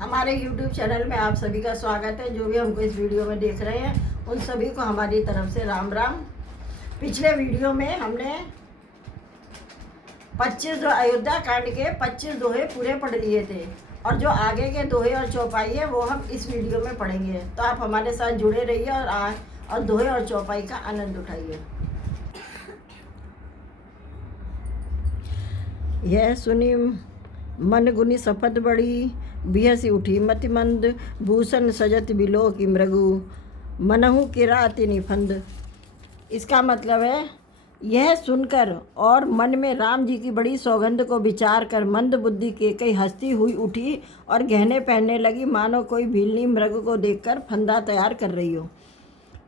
हमारे YouTube channel में आप सभी का स्वागत है। जो भी हमको इस वीडियो में देख रहे हैं उन सभी को हमारी तरफ से राम राम। पिछले वीडियो में हमने 25 अयोध्या कांड के 25 दोहे पूरे पढ़ लिए थे और जो आगे के दोहे और चौपाई है वो हम इस वीडियो में पढ़ेंगे। तो आप हमारे साथ जुड़े रहिए और दोहे और चौपाई का आनंद उठाइए। यह सुनी मन गुनी सफद बड़ी, बिहसी उठी मति मंद, भूषण सजत बिलो की मृगु, मनहु की राति निफंद। इसका मतलब है, यह सुनकर और मन में राम जी की बड़ी सौगंध को विचार कर मंद बुद्धि के कई हंसती हुई उठी और गहने पहनने लगी, मानो कोई भीलनी मृग को देखकर फंदा तैयार कर रही हो।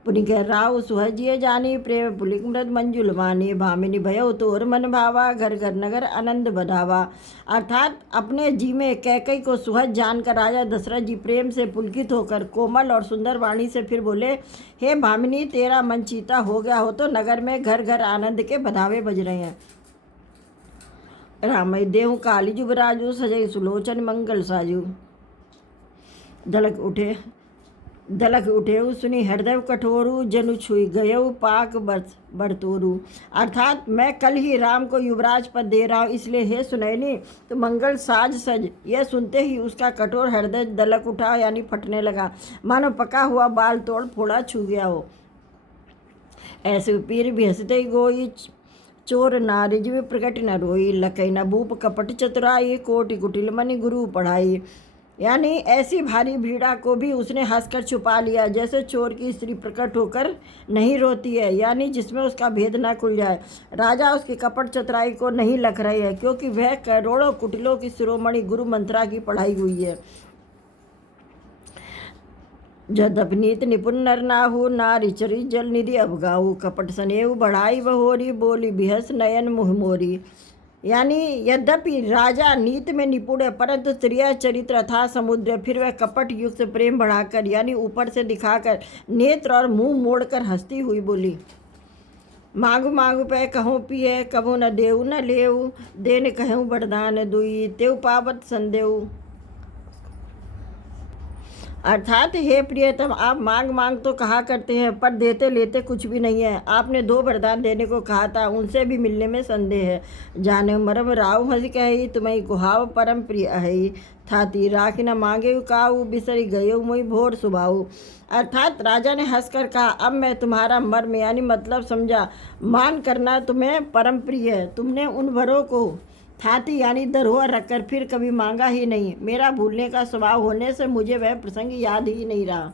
पुनि कह राव सुहजिए जानी, प्रेम पुलिक मृद मंजुल वानी, भामिनी भयो तोर मन भावा, घर घर नगर आनंद बधावा। अर्थात अपने जी में कैकई को सुहज जानकर राजा दशरथ जी प्रेम से पुलकित होकर कोमल और सुंदर वाणी से फिर बोले, हे भामिनी, तेरा मन चीता हो गया हो तो नगर में घर घर आनंद के बधावे बज रहे हैं। रामय देहु काली जुबराजू, सजई सुलोचन मंगल साजू। दलक उठे सुनी हृदय कठोरू, जनु छुई गयऊ पाक बरतोरू। अर्थात मैं कल ही राम को युवराज पद दे रहा हूँ, इसलिए हे सुनैनी तो मंगल साज सज। यह सुनते ही उसका कठोर हृदय दलक उठा, यानी फटने लगा, मानो पका हुआ बाल तोड़ फोड़ा छू गया हो। ऐसे पीर भी हंसते गोई, चोर नारिज भी प्रकट न रोई, लकई न भूप कपट चतुराई, कोटि कुटिल मनि गुरु पढ़ाई। यानी ऐसी भारी भीड़ा को भी उसने हंसकर छुपा लिया, जैसे चोर की स्त्री प्रकट होकर नहीं रोती है, यानी जिसमें उसका भेद ना खुल जाए। राजा उसकी कपट चतुराई को नहीं लख रहे हैं, क्योंकि वह करोड़ों कुटिलों की शिरोमणि गुरु मंत्रा की पढ़ाई हुई है। जदपनीत निपुण नर नाहु, नारी चरी जल निधि अबगाऊ, कपट सनेऊ बढ़ाई बहोरी, बोली बिहस नयन मुँह मोरी। यानी यद्यपि राजा नीत में निपुण है, परंतु स्त्रिया चरित्र अथाह समुद्र, फिर वह कपट युक्त प्रेम बढ़ाकर यानी ऊपर से दिखाकर नेत्र और मुंह मोड़कर हंसती हुई बोली, मांगू मांगू पे कहूँ पिए, कबू न देऊ न लेऊ, देन कहूँ वरदान दुई, तेऊ पावत संदेऊ। अर्थात हे प्रियतम, आप मांग मांग तो कहा करते हैं पर देते लेते कुछ भी नहीं है। आपने 2 वरदान देने को कहा था, उनसे भी मिलने में संदेह है। जाने मरम राव हंसी कही, तुम्हें कुहाव परम प्रिय है, थाती राख न मांगे काऊ, बिसरी गये मोई भोर सुभाऊ। अर्थात राजा ने हंसकर कहा, अब मैं तुम्हारा मर्म यानी मतलब समझा। मान करना तुम्हें परम प्रिय है, तुमने उन वरों को थाती यानी धरोहर रखकर फिर कभी मांगा ही नहीं। मेरा भूलने का स्वभाव होने से मुझे वह प्रसंग याद ही नहीं रहा।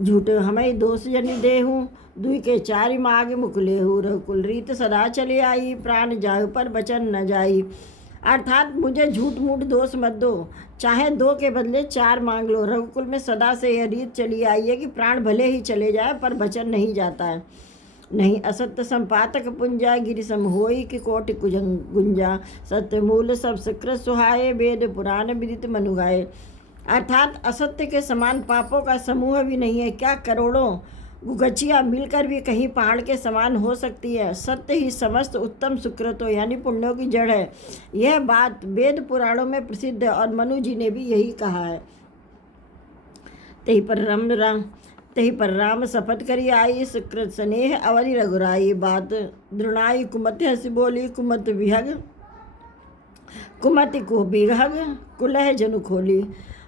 झूठे हमें दोष जनि देहूँ, दुई के चारि माग मुकुले हूँ, रघुकुल रीत सदा चले आई, प्राण जायु पर बचन न जाई। अर्थात मुझे झूठ मूठ दोष मत दो, चाहे 2 के बदले 4 मांग लो। रघुकुल में सदा से यह रीत चली आई है कि प्राण भले ही चले जाए पर बचन नहीं जाता है। नहीं असत्य संपातक पुंजा, गिरि सम होई कि कोटि गुंजा, सत्य मूल सब सुकृत सुहाए, वेद पुराण विदित मनु गाए। अर्थात असत्य के समान पापों का समूह भी नहीं है, क्या करोड़ों गुगचियाँ मिलकर भी कहीं पहाड़ के समान हो सकती है। सत्य ही समस्त उत्तम सुकृतों यानी पुण्यों की जड़ है। यह बात वेद पुराणों में प्रसिद्ध है और मनु जी ने भी यही कहा है। तही पर राम शपथ करी आई, सुकृत स्नेह अवधि रघुराई, बात द्रुणाई कुमति हंसी बोली, कुमति को बिहग कुलह जनु खोली।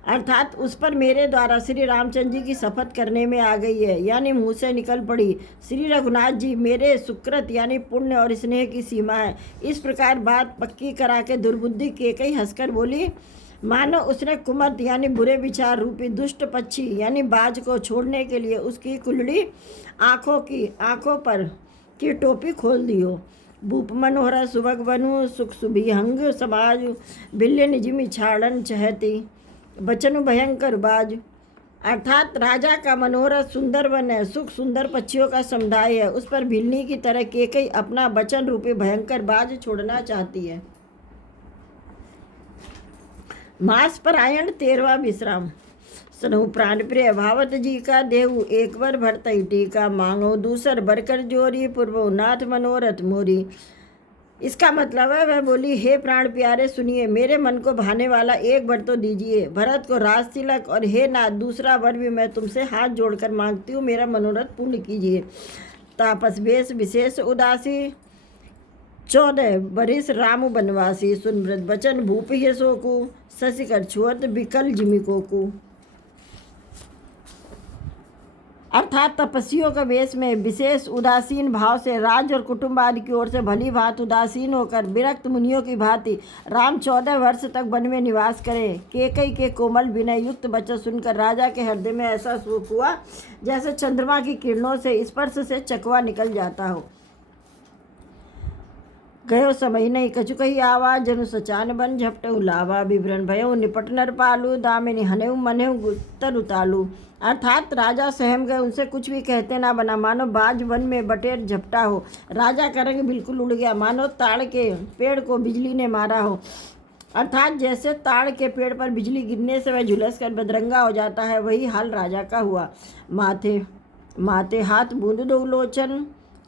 अर्थात उस पर मेरे द्वारा श्री रामचंद्र जी की शपथ करने में आ गई है, यानी मुँह से निकल पड़ी। श्री रघुनाथ जी मेरे सुकृत यानी पुण्य और स्नेह की सीमा है। इस प्रकार बात पक्की करा के दुर्बुद्धि कैकई हंसकर बोली, मानो उसने कुमत यानी बुरे विचार रूपी दुष्ट पक्षी यानी बाज को छोड़ने के लिए उसकी कुलड़ी आँखों पर की टोपी खोल दी हो। भूप मनोहरा सुभग बनु, सुख सुभिहंग समाज, बिल्य निजिमी छाड़न चहती, बचनु भयंकर बाज। अर्थात राजा का मनोहर सुंदर वन है, सुख सुंदर पक्षियों का समुदाय है, उस पर भिलनी की तरह केकई अपना बचन रूपी भयंकर बाज छोड़ना चाहती है। मास परायण 13वां विश्राम। सनहु प्राण प्रिय भावत जी का, देहु एक बार भरतई टीका, मांगो दूसर बरकर जोरी, पूर्वो नाथ मनोरथ मोरी। इसका मतलब है, वह बोली, हे प्राण प्यारे सुनिए, मेरे मन को भाने वाला एक वर तो दीजिए, भरत को राज तिलक, और हे नाथ दूसरा वर भी मैं तुमसे हाथ जोड़कर मांगती हूँ, मेरा मनोरथ पूर्ण कीजिए। तापस वेश विशेष उदासी, 14 बरिस राम बनवासी, सुन व्रत बचन भूप ही सोकु, शशि कर छुअत विकल जिमिकोकु। अर्थात तपस्वियों का वेश में विशेष उदासीन भाव से राज और कुटुंब आदि की ओर से भली भांति उदासीन होकर विरक्त मुनियों की भांति राम 14 वर्ष तक वन में निवास करे। केकई के कोमल विनय युक्त वचन सुनकर राजा के हृदय में ऐसा सुख हुआ जैसे चंद्रमा की किरणों से स्पर्श से चकवा निकल जाता हो। गयो समय नहीं कछु कही आवाज, जनु सचान बन झपटऊ लावा, विवरण भयो निपट नर पालू, दामिनी हनेऊ मनेऊ गुत्तर उतालू। अर्थात राजा सहम गए, उनसे कुछ भी कहते ना बना, मानो बाज वन में बटेर झपटा हो। राजा का रंग बिल्कुल उड़ गया, मानो ताड़ के पेड़ को बिजली ने मारा हो। अर्थात जैसे ताड़ के पेड़ पर बिजली गिरने से वह झुलस कर बदरंगा हो जाता है, वही हाल राजा का हुआ। माथे माथे हाथ बूंद दो लोचन,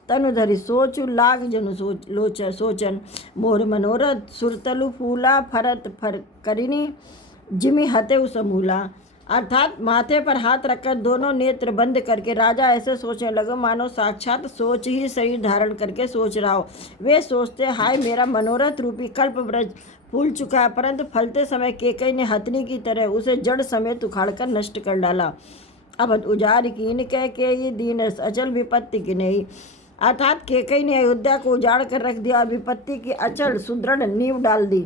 तनु धरि सोचु लाग जनु सोचन, मोर मनोरथ सुरतलु फूला, फरत फर करिनी जिमि हते समूला। अर्थात माथे पर हाथ रखकर दोनों नेत्र बंद करके राजा ऐसे सोचने लगे मानो साक्षात सोच ही शरीर धारण करके सोच रहा हो। वे सोचते, हाय मेरा मनोरथ रूपी कल्प वृक्ष फूल चुका है, परंतु फलते समय केकई ने हथनी की तरह उसे जड़ समेत उखाड़कर नष्ट कर डाला। अब उजाड़ कीन कह के ये दीन अचल विपत्ति की नहीं। अर्थात केकई ने अयोध्या को उजाड़ कर रख दिया और विपत्ति की अचल सुदृढ़ नींव डाल दी।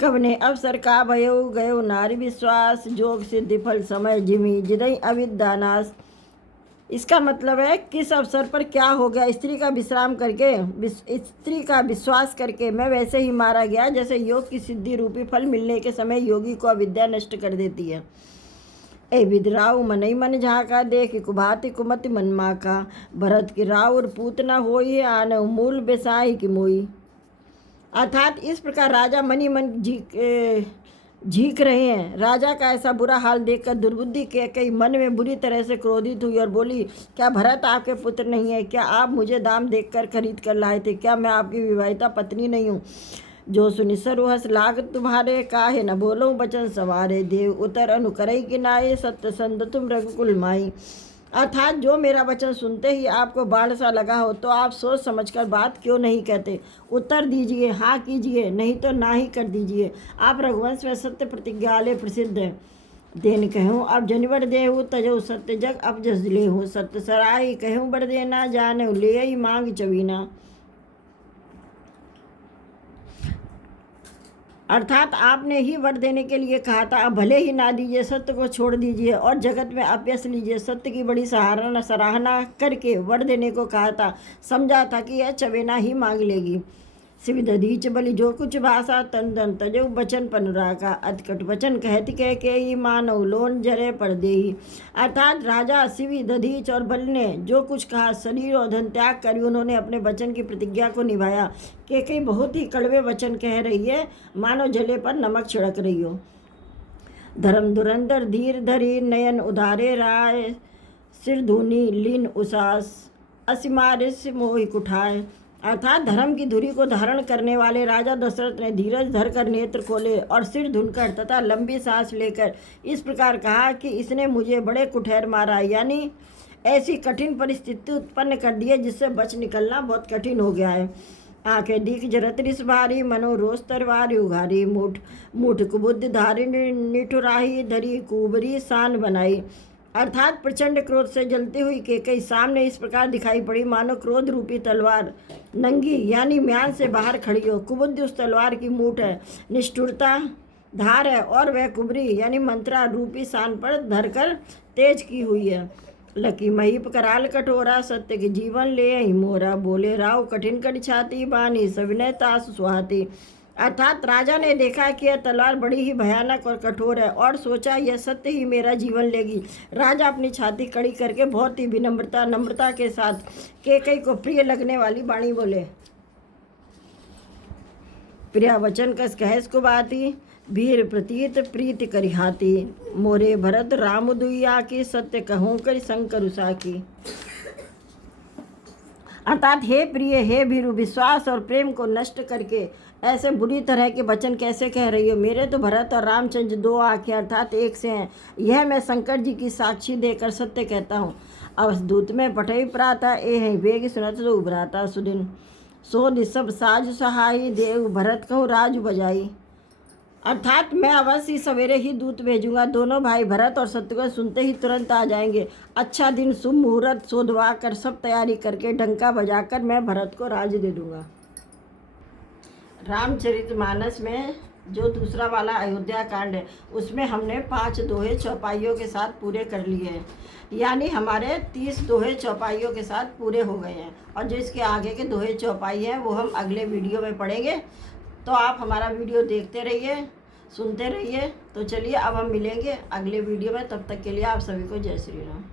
कवने अवसर का भयो गयो नारी विश्वास, जोग सिद्धि फल समय जिमी जिदई अविद्यानाश। इसका मतलब है किस अवसर पर क्या हो गया, स्त्री का विश्राम करके, स्त्री का विश्वास करके मैं वैसे ही मारा गया जैसे योग की सिद्धि रूपी फल मिलने के समय योगी को अविद्या नष्ट कर देती है। ए विदराऊ मनई मन झाका, देख कुभाति कुमति मन माका, भरत की राउर पूत न होई, आन मूल बेसाई की मोई। अर्थात इस प्रकार राजा मनी मन झीक रहे हैं। राजा का ऐसा बुरा हाल देखकर दुर्बुद्धि के कई मन में बुरी तरह से क्रोधित हुई और बोली, क्या भरत आपके पुत्र नहीं है? क्या आप मुझे दाम देकर खरीद कर लाए थे? क्या मैं आपकी विवाहिता पत्नी नहीं हूँ? जो सुनि सरुहस लाग तुम्हारे, काहे न बोलो बचन सवारे, देव उतर अनुकरई किनाए, सत्य संत तुम रघुकुल माई। अर्थात जो मेरा वचन सुनते ही आपको बाण सा लगा हो तो आप सोच समझकर बात क्यों नहीं कहते? उत्तर दीजिए, हाँ कीजिए, नहीं तो ना ही कर दीजिए। आप रघुवंश में सत्य प्रतिज्ञालय प्रसिद्ध है। देन कहूँ अब जनिवर देहूँ, तजो सत्य जग अब जस लेहूँ, सत्य सराई कहूँ बड़ देना, जाने ले मांग चवीना। अर्थात आपने ही वर देने के लिए कहा था, अब भले ही ना दीजिए, सत्य को छोड़ दीजिए और जगत में अपयश लीजिए। सत्य की बड़ी सराहना करके वर देने को कहा था, समझा था कि यह चवेना ही मांग लेगी। शिव दधीच बलि जो कुछ भाषा, तन धन तजो बचन पनुराका, अतकट वचन कहती कह के ही मानव लोन जरे पर देही। अर्थात राजा शिवी दधीच और बलि ने जो कुछ कहा, शरीर और धन त्याग कर उन्होंने अपने वचन की प्रतिज्ञा को निभाया। केकई बहुत ही कड़वे वचन कह रही है, मानो जले पर नमक छिड़क रही हो। धर्म धुरंधर धीर धरी, नयन उधारे राय, सिर धूनी लीन उसास, असीमारे से मोहि कुठाए। अर्थात धर्म की धुरी को धारण करने वाले राजा दशरथ ने धीरज धरकर नेत्र खोले और सिर धुनकर तथा लंबी सांस लेकर इस प्रकार कहा कि इसने मुझे बड़े कुठैर मारा, यानी ऐसी कठिन परिस्थिति उत्पन्न कर दी है जिससे बच निकलना बहुत कठिन हो गया है। आंखें दीख जरत रिस भारी, मनो रोज तरवारी उघारी, मुठ कुबुद्ध धारी निठुराही, धरी कुबरी सान बनाई। अर्थात प्रचंड क्रोध से जलती हुई केकई सामने इस प्रकार दिखाई पड़ी मानो क्रोध रूपी तलवार नंगी यानी म्यान से बाहर खड़ी हो। कुबुद्धि उस तलवार की मूठ है, निष्ठुरता धार है और वह कुबरी यानी मंत्रा रूपी सान पर धरकर तेज की हुई है। लकी महीप कराल कठोरा, सत्य के जीवन ले ही मोरा, बोले राव कठिन कट छाती, बानी सविनय तास सुहाती। अर्थात राजा ने देखा कि यह तलवार बड़ी ही भयानक और कठोर है और सोचा यह सत्य ही मेरा जीवन लेगी। राजा अपनी छाती कड़ी करके बहुत ही नम्रता के साथ केकई को प्रिय लगने वाली वाणी बोले, प्रिया वचन कस कहस को बाती, वीर प्रतीत प्रीत करिहाती, मोरे भरत राम दुइया की, सत्य कहूँ करि शंकर उषा की। अर्थात हे प्रिय, हे भीरु, विश्वास और प्रेम को नष्ट करके ऐसे बुरी तरह के वचन कैसे कह रही हो? मेरे तो भरत और रामचंद्र दो आंखें अर्थात एक से हैं, यह मैं शंकर जी की साक्षी देकर सत्य कहता हूँ। अवधूत में पठई प्राता ए है वेग सुनत तो उभराता सुदिन, सो निसब साज सहाई देव भरत कहूँ राज बजाई। अर्थात मैं अवश्य सवेरे ही दूत भेजूंगा, दोनों भाई भरत और शत्रुघ्न सुनते ही तुरंत आ जाएंगे। अच्छा दिन शुभ मुहूर्त सोधवा कर सब तैयारी करके डंका बजाकर मैं भरत को राज दे दूंगा। रामचरितमानस में जो दूसरा वाला अयोध्या कांड है उसमें हमने 5 दोहे चौपाइयों के साथ पूरे कर लिए हैं, यानी हमारे 30 दोहे चौपाइयों के साथ पूरे हो गए हैं। और जो इसके आगे के दोहे चौपाई हैं वो हम अगले वीडियो में पढ़ेंगे। तो आप हमारा वीडियो देखते रहिए, सुनते रहिए। तो चलिए अब हम मिलेंगे अगले वीडियो में, तब तक के लिए आप सभी को जय श्री राम।